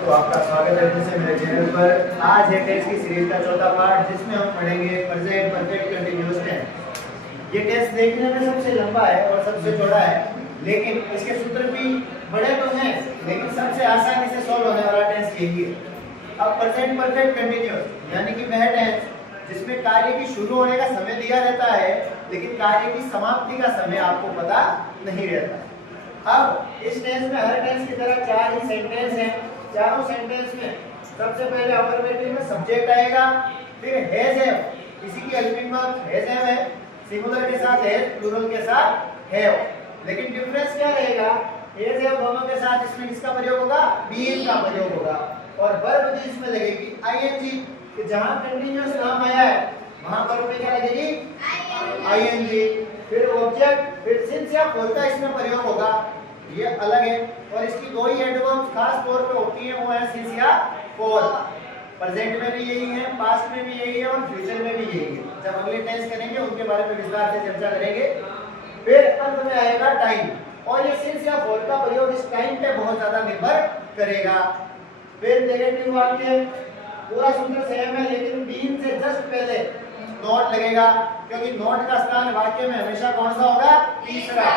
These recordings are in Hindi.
तो आपका स्वागत है फिर से मेरे चैनल पर। आज है टेंस की सीरीज का चौथा पार्ट, जिसमें हम पढ़ेंगे प्रेजेंट परफेक्ट कंटीन्यूअस टेंस। ये टेंस देखने में सबसे लंबा है और सबसे चौड़ा है, लेकिन इसके सूत्र भी बड़े तो हैं, लेकिन सबसे आसानी से सॉल्व होने वाला टेंस यही है। अब प्रेजेंट परफेक्ट कंटीन्यूअस यानी कि वह टेंस जिसमें कार्य की शुरू होने का समय दिया रहता है, लेकिन कार्य की समाप्ति का समय आपको पता नहीं रहता। अब इस टेंस में हर टेंस की तरह चार ही सेंटेंस हैं। चारों सेंटेंस में सबसे पहले अफर्मेटिव में सब्जेक्ट आएगा, फिर हैज है, इसी की हेल्पिंग वर्ब हैज है, सिंगुलर के साथ हैज, प्लूरल के साथ हैव। लेकिन डिफरेंस क्या रहेगा? हैज है दोनों के साथ इसमें किसका प्रयोग होगा? बीइंग का प्रयोग होगा। और वर्ब भी इसमें लगेगी आईएनजी, कि जहां कंटीन्यूअस नाम आया है वहां वर्ब में क्या लगेगी? आईएनजी। फिर ऑब्जेक्ट, फिर सिंस या फॉर का इसमें प्रयोग होगा, ये अलग है। और इसकी दो ही एडवर्ब्स खास तौर पे होती है, वो है सिंस या फॉर। प्रेजेंट में भी यही है, पास्ट में भी यही है और फ्यूचर में भी यही है। जब अगले टेंस करेंगे उनके बारे में विस्तार से चर्चा करेंगे। फिर अंत में आएगा टाइम, और ये सिंस या फॉर का प्रयोग इस टाइम पे बहुत ज्यादा निर्भर करेगा। फिर नेगेटिव वाक्य, पूरा सूत्र सेम है, लेकिन बीन से जस्ट पहले नॉट लगेगा, क्योंकि नॉट का स्थान वाक्य में हमेशा कौन सा होगा? तीसरा।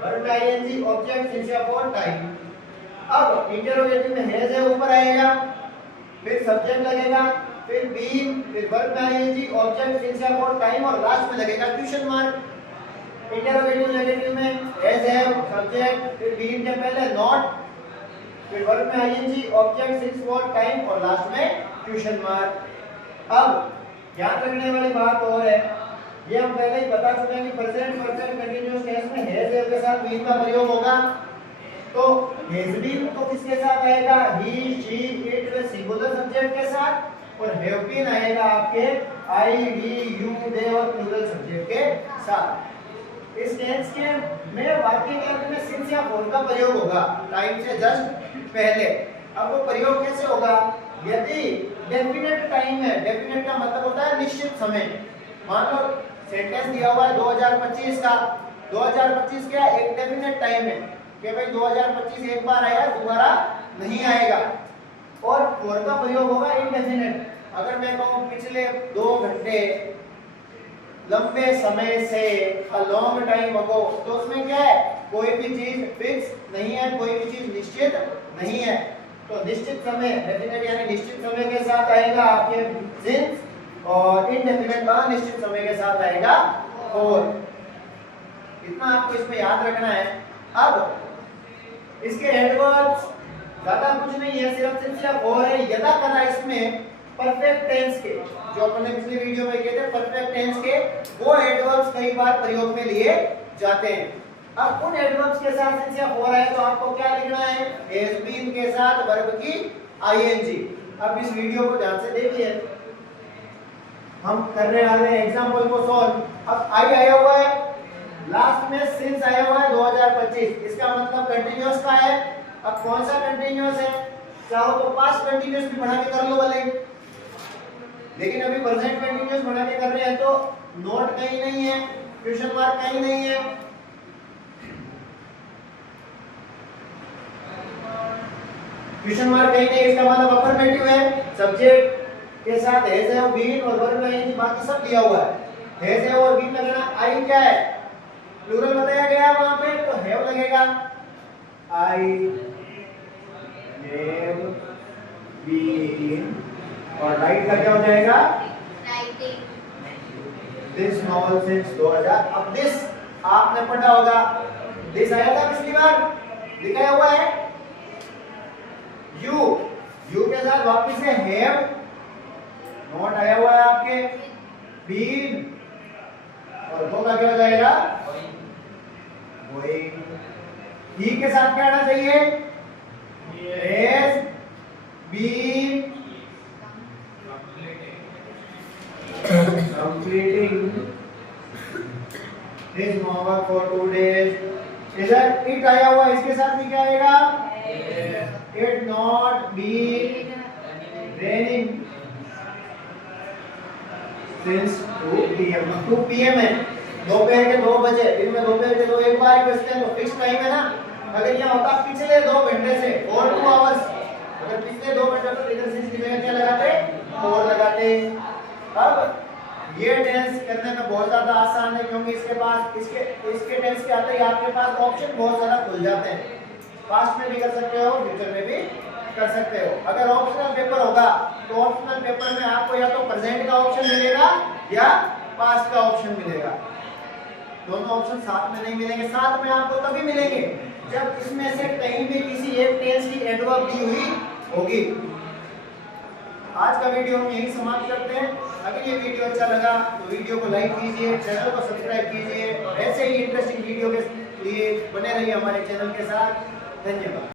वर्ब आईएनजी, ऑब्जेक्ट, सिंस या फॉर, टाइम। अब इंटरोगेटिव में हैज है ऊपर आएगा, फिर सब्जेक्ट लगेगा, फिर बीन, फिर वर्ब आईएनजी, ऑब्जेक्ट, सिंस या फॉर, टाइम, और लास्ट में लगेगा क्वेश्चन मार्क। इंटरोगेटिव नेगेटिव में हैज है सब्जेक्ट, फिर बीन के पहले नॉट, फिर वर्ब में ING, object, since, for, time, और लास्ट में क्वेश्चन मार्क। अब ध्यान रखने वाली बात और है, ये हम पहले ही बता चुके हैं कि प्रेजेंट परफेक्ट कंटीन्यूअस टेंस में हैज के साथ बीन का प्रयोग होगा। तो हैज बीन तो किसके साथ आएगा? ही, शी, इट वे सिंगुलर सब्जेक्ट के साथ, और हैव बीन आएगा आपके आई, वी, यू, दे और प्लूरल सब्जेक्ट के साथ। इस टेंस के में वाक्य के अंत में सिंस या फॉर का प्रयोग होगा टाइम से जस्ट पहले। अब वो प्रयोग कैसे होगा? यदि डेफिनेट टाइम है, डेफिनेट का मतलब होता है निश्चित समय। मान लो सेंटेंस दिया हुआ है 2025 का, 2025 क्या एक डेफिनेट टाइम है कि भाई 2025 एक बार आया, दोबारा नहीं आएगा। और फॉर का प्रयोग होगा इनडेफिनेट। अगर मैं कहूं पिछले 2 घंटे, लंबे समय से, अ लॉन्ग टाइम अगो, तो उसमें क्या है? कोई भी चीज फिक्स नहीं है, कोई भी चीज निश्चित नहीं है। तो निश्चित समय, डेफिनेट यानी निश्चित समय के साथ आएगा आपके सिंस, और इनडेफिनेट अनिश्चित समय के साथ आएगा फॉर। इतना आपको इसमें याद रखना है। अब इसके एडवर्ब्स ज्यादा कुछ नहीं है, सिर्फ सिंस या फॉर है। यदा कदा इसमें परफेक्ट टेंस के, जो अपने पिछले वीडियो में किए थे परफेक्ट टेंस के, वो एडवर्ब्स कई बार प्रयोग में लिए जाते हैं। अब उन एडवर्ब्स के साथ सिंस या फॉर है तो आपको क्या लिखना है? हैज बीन के साथ वर्ब की आईएनजी। अब इस वीडियो को ध्यान से देखिए, हम करने वाले हैं एग्जांपल को सॉल्व। अब आई आया हुआ है, लास्ट में सिंस आया हुआ है 2025, इसका मतलब कंटीन्यूअस का है। अब कौन सा कंटीन्यूअस है? चाहो तो पास्ट कंटीन्यूअस भी बना के कर लो भले, लेकिन अभी प्रेजेंट कंटीन्यूअस बना के कर रहे हैं तो नोट कहीं नहीं है, क्वेश्चन मार्क कहीं नहीं है। क्वेश्चन मार्क कहीं नहीं, इसका मतलब अफर्मेटिव है, सब्जेक्ट के साथ हैज है और बीन और वर्ब में बाकी सब दिया हुआ है। हैज है और बीन लगना, आई क्या है? प्लूरल बताया गया है वहां पे, तो हैव लगेगा। आई हैव बीन, और राइट का क्या हो जाएगा? Writing this novel since 2000। अब दिस आपने पढ़ा होगा, दिस आया था पिछली बार, लिखा हुआ है यू, यू के साथ वापस से हैव, नॉट आया हुआ है आपके, बीन, और दो का क्या हो जाएगा? गोइंग। ही के साथ क्या आना चाहिए? Has been completing his homework for 2 days। इधर इट आया हुआ, इसके साथ भी क्या आएगा? It not been raining since 2 PM। 2 PM है, दोपहर के 2 बजे, दिन में दोपहर के 2 एक बार ही बजते हैं, तो फिक्स टाइम है ना। अगर यहाँ होता पिछले 2 घंटे से और 2 आवर्स, अगर पिछले 2 घंटे तो इधर से इसकी जगह क्या लगाते, और लगाते। अब ये टेंस करने में बहुत ज्यादा आसान है, क्योंकि इसके पास इसके टेंस के आते ही आपके पास ऑप्शन बहुत ज्यादा खुल जाते हैं। पास्ट में भी कर सकते हो, फ्यूचर में भी कर सकते हो। अगर ऑप्शनल पेपर होगा तो ऑप्शनल पेपर में आपको या तो प्रेजेंट का ऑप्शन मिलेगा या पास्ट का ऑप्शन मिलेगा। दोनों ऑप्शन साथ में नहीं मिलेंगे। साथ में आपको तभी मिलेंगे जब इसमें से कहीं भी किसी एक टेंस की एडवर्ब दी हुई होगी। आज का वीडियो हम यही समाप्त करते हैं। अगर ये वीडियो अच्छा लगा तो वीडियो को लाइक कीजिए, चैनल को सब्सक्राइब कीजिए और ऐसे ही इंटरेस्टिंग वीडियो के लिए बने रहिए हमारे चैनल के साथ। धन्यवाद।